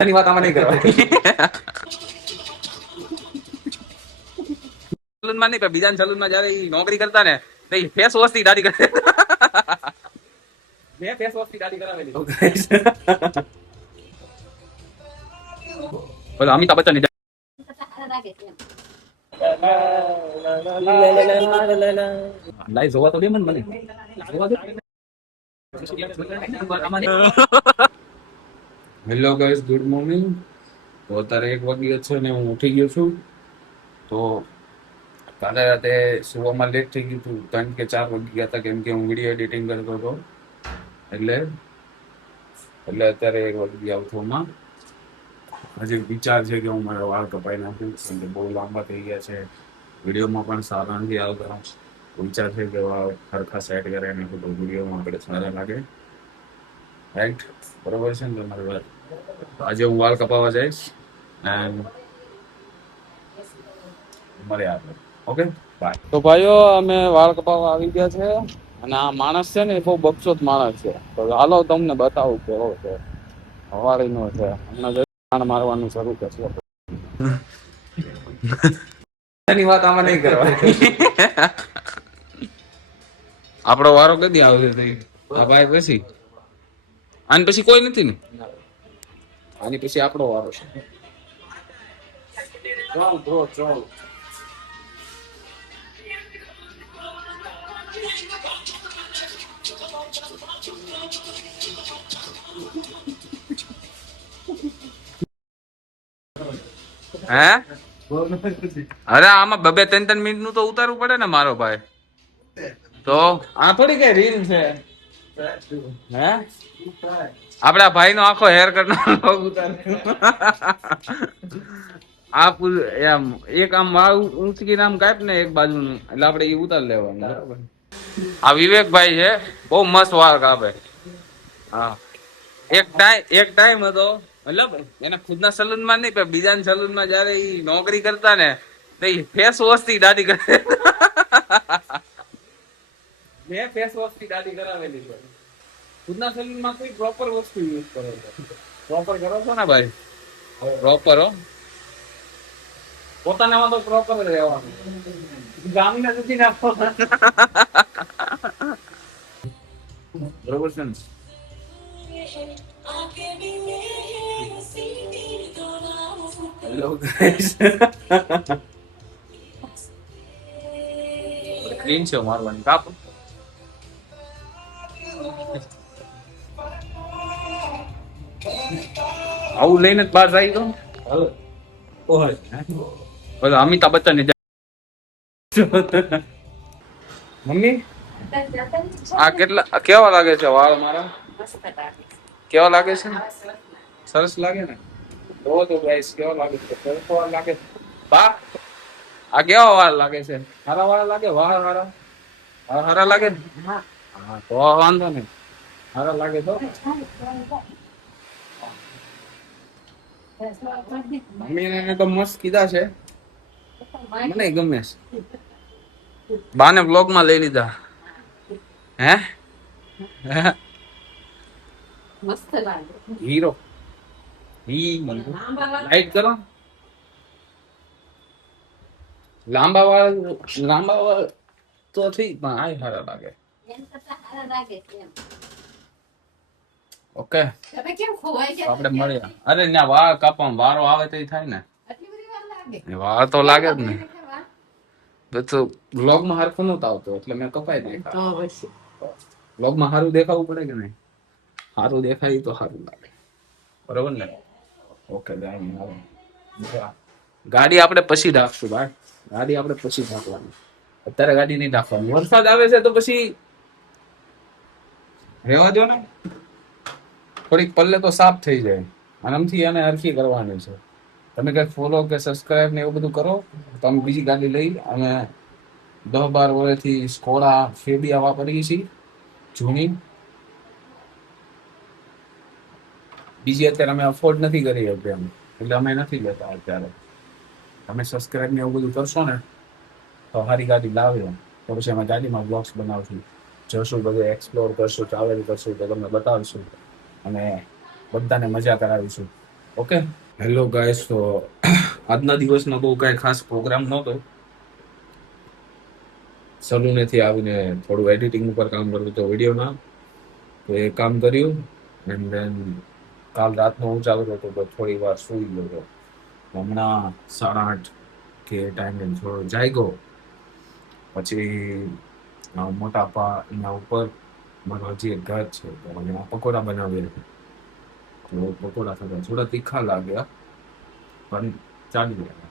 એની વાત આમાં નહીં કરવાની. સલૂનમાં નહીં, પણ બીજા સલૂનમાં જયારે નોકરી કરતા ને તો ફેસ વોશ થી દાઢી કરે. મેં ફેસ વોશ થી દાઢી કરાવેલી. બોલો અમિતાભ બચ્ચન લાઈવ જોવા તો દે મને. Hello guys, good morning. તો અત્યારે 1 વાગ્યો છે ને હું ઉઠી ગયો છું. તો કાલે રાતે સુવામાં લેટ થઈ ગયું હતું, 3 કે 4 વાગી ગયા હતા, કેમ કે હું વિડીયો એડિટિંગ કરતો હતો. એટલે અત્યારે 1 વાગી આવતોમાં હજી વિચાર છે કે હું મારા વાળ કપાઈ નાખું, કેમ કે બહુ લાંબા થઈ ગયા છે. વિડીયોમાં પણ સારા નથી આવતા. વિચાર છે કે વાળ સરખા સેટ કરે ને તો વિડીયોમાં આપણે સારા લાગે. રાઈટ, બરોબર છે ને તમારી વાત? આજે હું વાળ કપાવવા જઈશ એન્ડ મળીએ આપણે. Okay, bye. તો ભાઈઓ, અમે વાળ કપાવવા આવી ગયા છે અને આ માણસ છે ને એ બહુ બક્ષોત માણસ છે. તો હાલો તમને બતાવું કેવો છે. હવારીનો છે, હમણાં મારવાનું શરૂ કરશે. એની વાત આમાં નહીં કરવાની. આપણો વારો કદી આવશે ભાઈ? પછી આની પછી કોઈ નથી ને? આની પછી આપણો વારો છે. ચાલ. હે? અરે આમાં 2-3 મિનિટ નું તો ઉતારવું પડે ને મારો ભાઈ. તો આ થોડી કઈ રીલ છે. હે? આપડા ભાઈ નો આખો હેર કટ નો ઉતાર. આ એમ એક આમ વાળ ઊંચકી નામ કાપ ને એક બાજુ નું, એટલે આપડે એ ઉતાર લેવાનું. બરાબર. આ વિવેકભાઈ છે, બહુ મસ્ત વાળ કાપે. હા, એક ટાઈમ હતો, મતલબ એના ખુદના સલૂન માં નહીં, પણ બીજા સલૂન માં જયારે નોકરી કરતા ને તો ફેસ વોશ થી દાઢી કરે. મેં ફેસ વોશ થી દાઢી કરાવેલી છે. ખુદના સલૂન માં કોઈ પ્રોપર વસ્તુ યુઝ કરે છે. પ્રોપર કરો છો ને ભાઈ? પ્રોપર હો, પોતાનામાં તો પ્રોપર રહેવાનું. ગામને નથી નાખો. બરોબર છે ને? Hello guys. ક્લીન છે મારવાની કાપ. આવું લઈને જ બહાર જાય તો બોલો અમિતાભ બચ્ચન. મમ્મી આ કેવા લાગે છે વાળ મારા? કેવા લાગે છે? સરસ લાગે ને? તો ગાઈસ કેવા લાગે છે? સરસ વાળ લાગે છે બા? આ કેવા વાળ લાગે છે? હારા વાળ લાગે? વાળ હારા લાગે ને? હા તો વાંધો નહીં, હારા લાગે તો. મમ્મીને તો મસ્ત કીધા છે, મને ગમે છે. બાને બ્લોગ માં લઈ લીધા. હે? મસ્ત લાગે. હીરો લાઈટ કરો. લાંબા વાળ તો ઠીક, પણ આ સારા લાગે. ઓકે, આપણે મળ્યા. અરે ત્યાં વાળ કાપવામાં વારો આવે તો થાય ને? વાળ તો લાગે જ ને. તો બ્લોગમાં હરખું નતું આવતું એટલે મેં કપાઈ નાખ્યા. બ્લોગમાં સારું દેખાવું પડે કે નહીં? સારું દેખાય તો સારું લાગે, બરોબર ને? ઓકે, ગાડી આપણે પછી રાખશું ભાઈ. ગાડી આપણે પછી રાખવાની, અત્યારે ગાડી નહીં રાખવાની. વરસાદ આવે છે તો પછી રહેવા દો ને, થોડીક પલ્લે તો સાફ થઈ જાય. આરામથી એને હરખી કરવાની છે. તમે કઈ ફોલો કે સબસ્ક્રાઇબ ને એવું બધું કરો તો અમે બીજી ગાડી લઈ. અમે 10-12 વર્ષથી સ્કોડા ફેબિયા વાપરીએ છીએ, જૂની. બીજી અત્યારે અમે અફોર્ડ નથી કરી શકતા, એટલે અમે નથી લેતા અત્યારે. તમે સબસ્ક્રાઇબ ને એવું બધું કરશો ને તો સારી ગાડી લાવ્યો તો પછી અમે ગાડીમાં બ્લોગ્સ બનાવશું, જશું, બધું એક્સપ્લોર કરશું, ટ્રાવેલ કરશું, તો તમને બતાવીશું અને બધાને મજા કરાવીશું. ઓકે. હેલો ગાઈસ, તો આજના દિવસનો બહુ કાંઈ ખાસ પ્રોગ્રામ નહોતો. સલૂનેથી આવીને થોડું એડિટિંગ ઉપર કામ કરવું તો વિડીયોના, તો એ કામ કર્યું. એન્ડ દેન કાલ રાતનો ઉજાગરો હતો તો થોડી વાર સૂઈ ગયો હતો. હમણાં 8:30 કે ટાઈમે થોડો જાગ્યો. પછી મોટા પા એના ઉપર મારું હજી એક ઘર છે, તો અહીંયા પકોડા બનાવ્યા. તો પકોડા થતા થોડા તીખા લાગ્યા, પણ ચાલી ગયા,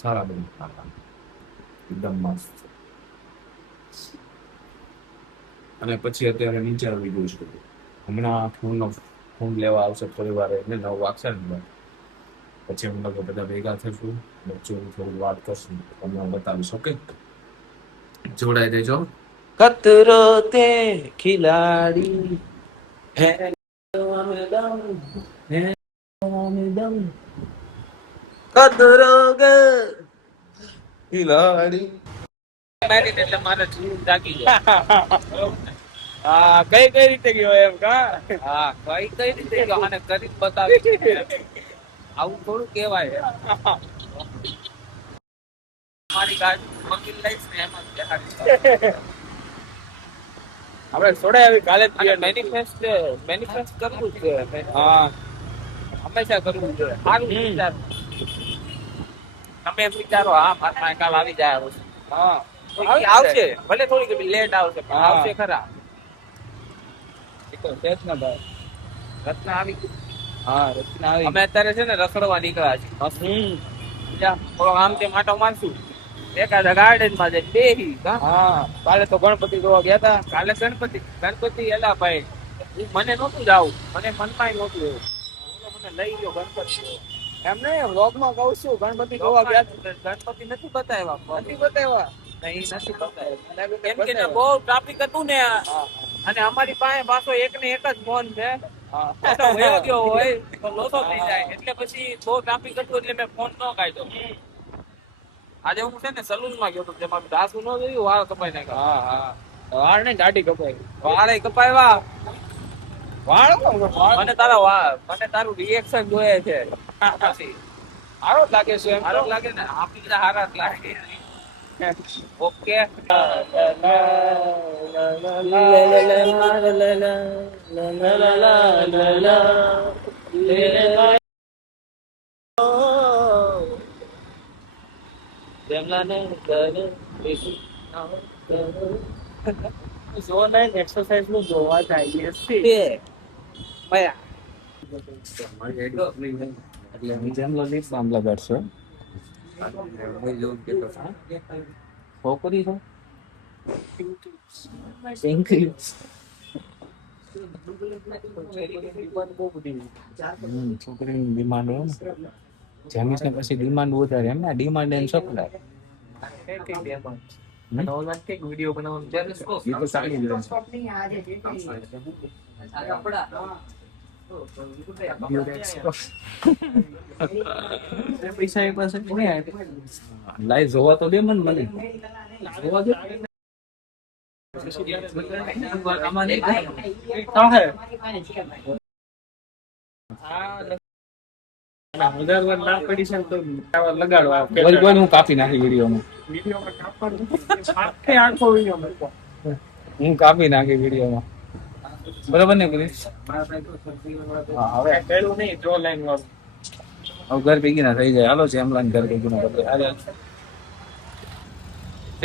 સારા બન્યા, એકદમ મસ્ત. અને પછી અત્યારે નીચે આવી ગયું છું. હમણાં ફોન લેવા આવશે થોડી વાર, એને 9 વાગશે ને પછી અમે લોકો બધા ભેગા થઈશું, થોડી વાત કરશું, તમને બતાવીશ. ઓકે, જોડાઈ દેજો. खतरो ते खिलाड़ी है दम है दम खतरो के खिलाड़ी મારીને એટલે મારે જીવ જાગી જાય. હા કઈ રીતે ગયો એમ કા હા, કઈ રીતે ગયો આને કરી બતાવી. આવું થોડું કહેવાય. મારી ગાડી વકીલ લઈશ ને એમાં જ બેહાડી. આપણે છોડાય આવી કાલે જ અને ગયા. મેનિફેસ્ટ કરવું જ જોઈએ. હા હંમેશા કરવું જોઈએ. સારું વિચાર. તમે એમ વિચારો, હા મારા પાસે કાલ આવી જાય આ વસ્તુ. હા ઈ આવશે, ભલે થોડી ઘણી લેટ આવશે, પણ હા. આવશે ખરા. એ તો છે જ ને ભાઈ. રચના આવી ગઈ. હા રચના આવી. અમે અત્યારે છે ને રખડવા નીકળ્યા છીએ. થોડો આમ તેમ આંટો મારશું, એકાદા ગાર્ડન માં જઈને બેહી. હા કાલે તો ગણપતિ જોવા ગયા હતા. કાલે ગણપતિ એલા ભાઈ, મને નહોતું જાવું, મને મનમાં નહોતું એવું. ઓલો મને લઈ ગયો ગણપતિ. એમ નહીં વ્લોગ માં કહું છું ગણપતિ જોવા ગયા હતા. ગણપતિ નથી બતાવ્યા. નથી બતાવ્યા. નહીં, નથી બતાવ્યા. કેમ કેમ કે બહુ ટ્રાફિક હતું ને, અને અમારી પાસે પાછો એક ને એક જ ફોન છે. ફોટો વયો ગયો હોય તો લોસો થઈ જાય, એટલે પછી બહુ ટ્રાફિક હતું એટલે મેં ફોન ન કાઢ્યો. આજે હું છે ને સલૂન માં ગયો હતો, જેમાં દાસુ ન જોયું, વાળ કપાઈ નાખ્યો. હા હા વાળ ને દાઢી કપાઈ. વાળ કપાવ્યા. વાળ કોણ વાળ મને તારું રિએક્શન જોઈએ છે. પછી સારો જ લાગે છે એમ સારું લાગે ને, આપી બધા હારા જ લાગે. ઓકે. એક્સરસાઇઝ નું જોવા જઈએ એટલે હું જેમલો લીપ આમ લગાડશો છોકરી છો છોકરીની ડિમાન્ડ હોય ને, જેમિસ ને પછી ડિમાન્ડ વધારે એમ ને, ડિમાન્ડ એમ સપ્લાય. વિડીયો બનાવવાનું એ તો સારી જ પૈસા એ પાસે લાઈવ જોવા તો દે મને જોવા દે. હું કાપી નાખી વિડીયોમાં. હું કાપી નાખી વિડીયોમાં. બરોબર ને ક્રિશ? હવે ઘર ભેગી ના થઈ જાય. હાલો જેમલા ઘર ભેગી ના બદલે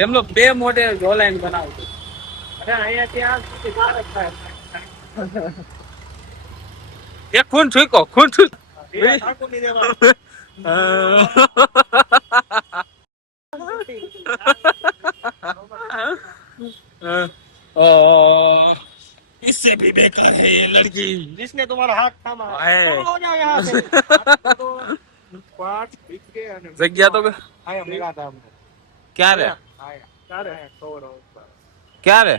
એમનો 2 મોડેલ જોલાઈન બનાવજો. એક ખૂન છૂકો. इससे भी बेकार है ये लड़की जिसने तुम्हारा हाथ थामा है। हो जाओ यहाँ से। पार्ट बिक गए અને જગ્યા તો આયા મિલાતા અમને. ક્યારે? ક્યારે?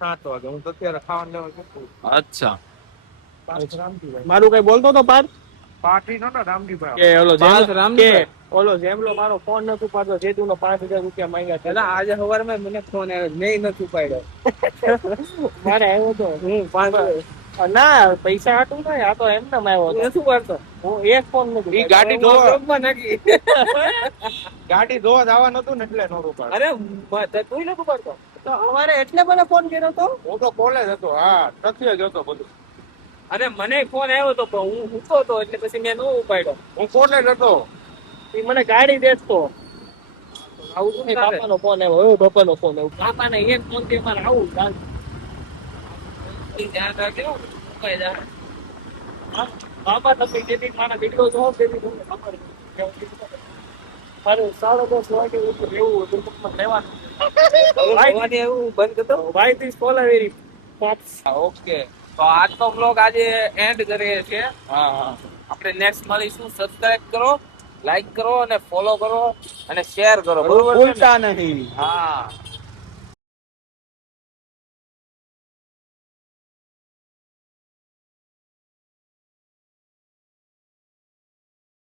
7 વાગે. હું તો અત્યારે ખાવાનું લેવા જતો. અચ્છા. મારું કઈ બોલતો તો પાર્થ પાર્ટી નતો રામજીભાઈ. કે ઓલો પાર્થ રામજીભાઈ. ઓલો જેમલો મારો ફોન નથી ઉપાડતો, જેતું નો 5000 રૂપિયા માંગ્યા છે. એટલે આજે સવારમાં મને ફોન આવ્યો, મેં નથી ઉપાડ્યો. મારે આવ્યો તો હું 5 ના પૈસા હાટું નહીં, આ તો એમને આવ્યો શું કરતો હું એક ફોન નથી ઈ ગાડી ધોવા- બ્લોગમાં નાખી. ગાડી ધોવા જવા નતું ને એટલે નહોતું પાડ્યું. અરે તું નતું કરતો તો અમારે એટલે મને ફોન કર્યો તો. હું તો કોલેજ હતો, હા નથી જ હતો બધું. અરે મને ફોન આવ્યો તો પણ હું ઊંચો હતો એટલે પછી મેં નો ઉપાડ્યો. હું કોલેજ હતો. એ મને ગાડી દેતો. આવું શું પાપાનો ફોન આવ્યો, હવે પપ્પાનો ફોન આવ્યો. પાપાને એક ફોન થી મારે આવું ચાલ. ધ્યાન રાખજો કઈ જા. બાપા તમે જેથી મારા દીકરો જો તેથી તમને ખબર છે. મારે 10:30 વાગે ઉપર રહેવું હતું તો મને લેવાનું. ભાઈ એવું બંધ કરતો. ભાઈ થી ફોલોવેરી પોપ્સ. ઓકે તો આજનો બ્લોગ આજે એન્ડ કરીએ છીએ. હા હા આપણે નેક્સ્ટ મળીશું. સબસ્ક્રાઇબ કરો, લાઈક કરો અને ફોલો કરો અને શેર કરો. બરોબર છે ને? ભૂલતા નહીં. હા